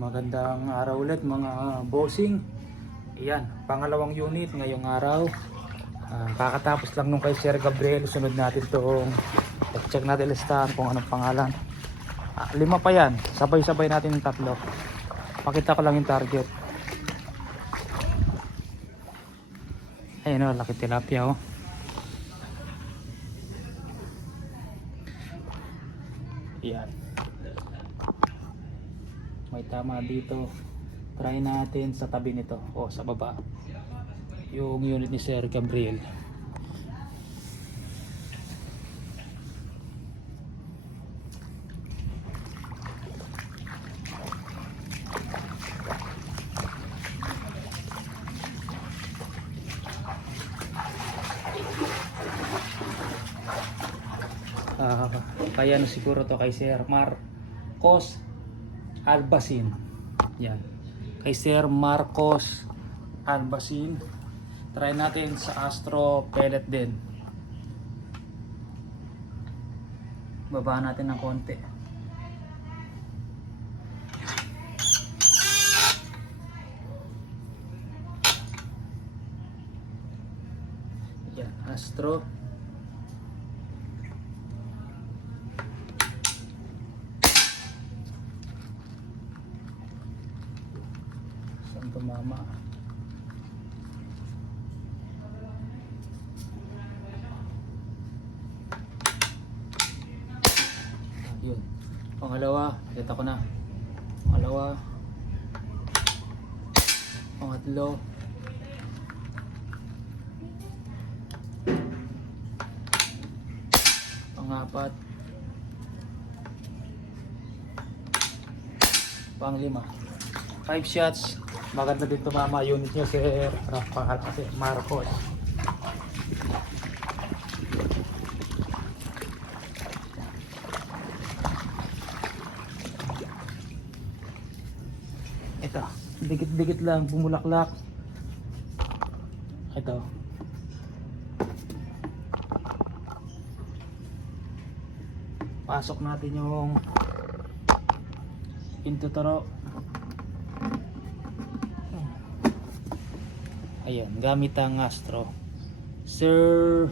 Magandang araw ulit mga bossing. Ayan, pangalawang unit ngayong araw. Kakatapos lang nung kay Sir Gabriel. Sunod natin itong check natin listahan kung anong pangalan. 5 pa yan, sabay-sabay natin yung tatlo. Pakita ko lang yung target. Ayun o, laki tilapia o. Ayan, may tama dito. Try natin sa tabi nito o sa baba yung unit ni Sir Gabriel. Kaya na siguro to kay Sir Marcos Albacin. Yan, kay Sir Marcos Albacin. Try natin sa Astro pellet din. Baba natin ng konti. Yan, Astro. Saan tumama? Yun. Pangalawa, kita ko na. Pangalawa. Pangatlo. Pangapat. Panglima. 5 shots. Maganda din tumama unit nyo Sir Rafael kasi Marcos. Ito, dikit-dikit lang bumulaklak. Ito. Pasok natin yung pintuturo. Ayan, gamit ang Astro. Sir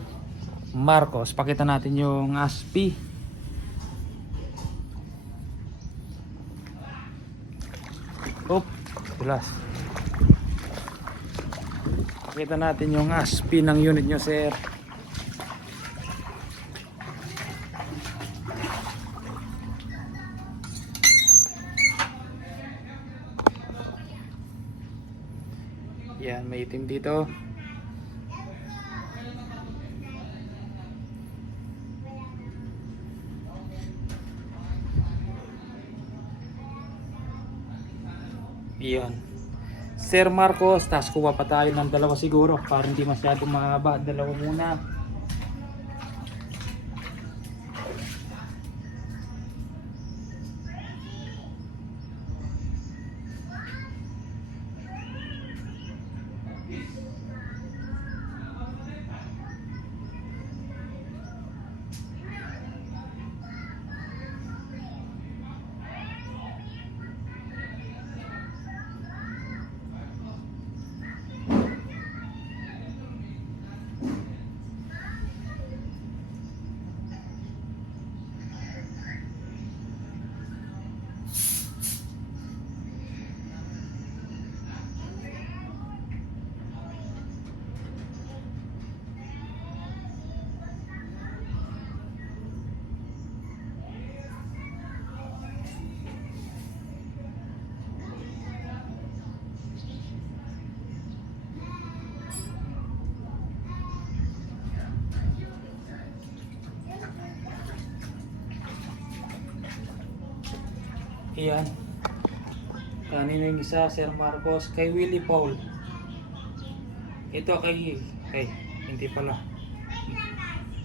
Marcos, pakita natin yung ASPI. Oop, tulas. Pakita natin yung ASPI ng unit nyo, sir. Yan, may itim dito. Yan. Sir Marcos, tas kuha pa tayo ng dalawa siguro para hindi masyadong mahaba. Dalawa muna. Iyan. Kanina yung isa, Sir Marcos, kay Willie Paul. Ito kay hindi pala.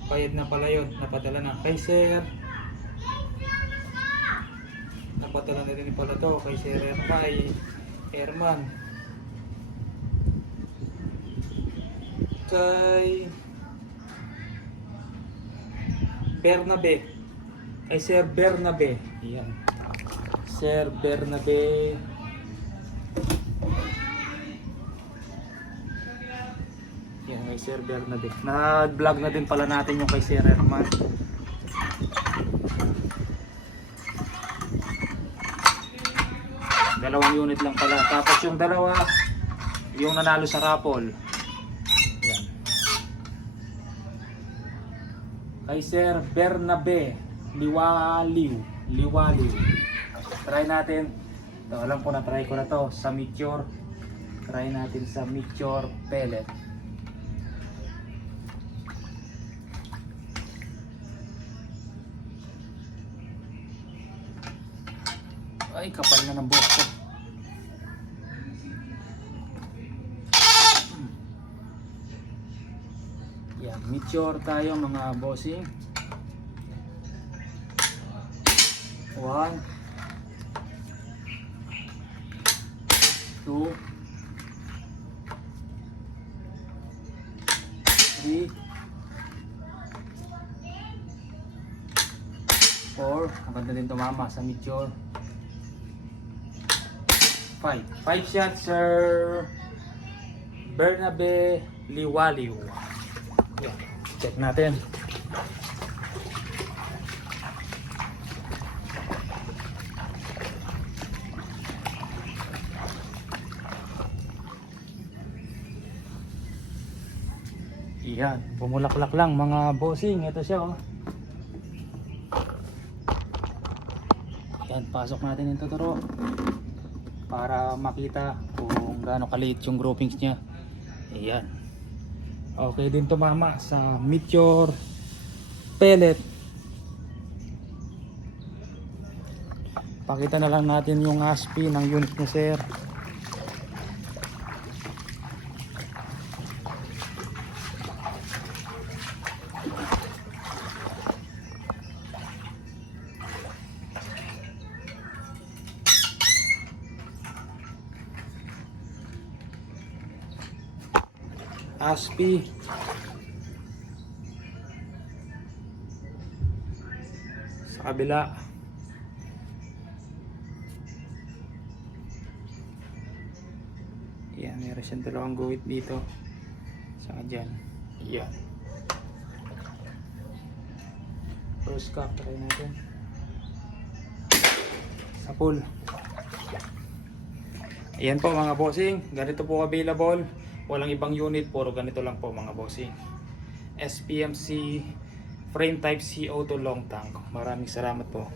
Bayad na pala yun, napadala na. Kay Sir, napadala na rin pala to. Kay Sir Herman. Kay Bernabe. Kay Sir Bernabe. Iyan. Sir Bernabe. Yan kay Sir Bernabe. Nag-vlog na din pala natin yung kay Sir Herman. Dalawang unit lang pala. Tapos yung dalawa, yung nanalo sa raffle. Yan. Kay Sir Bernabe Liwaliw. Try natin. Ito, alam ko na, try ko na to sa Meteor. Try natin sa Meteor pellet. Ay, kapal na ng buhok ko. Yan, Meteor tayo mga bossing. 1 2 3 4. Ang ganda din tumama sa Meteor. 5 shots, Sir Bernabe Liwaliw. Yan, check natin. Yan, bumulaklak lang mga bossing. Ito siya, oh. Yan, pasok natin yung tuturo para makita kung gaano kaliit yung groupings niya. Ayan. Okay din tumama sa Meteor pellet. Pakita na lang natin yung ASP ng unit ni Sir. ASP sa kabila. Yan, meron siyang dalawang guhit dito. Saka dyan. Yan. First cup, try natin. Sa pool. Ayan po mga bossing. Ganito po available. Walang ibang unit, puro ganito lang po mga bossing. SPMC frame type C auto long tank. Maraming salamat po.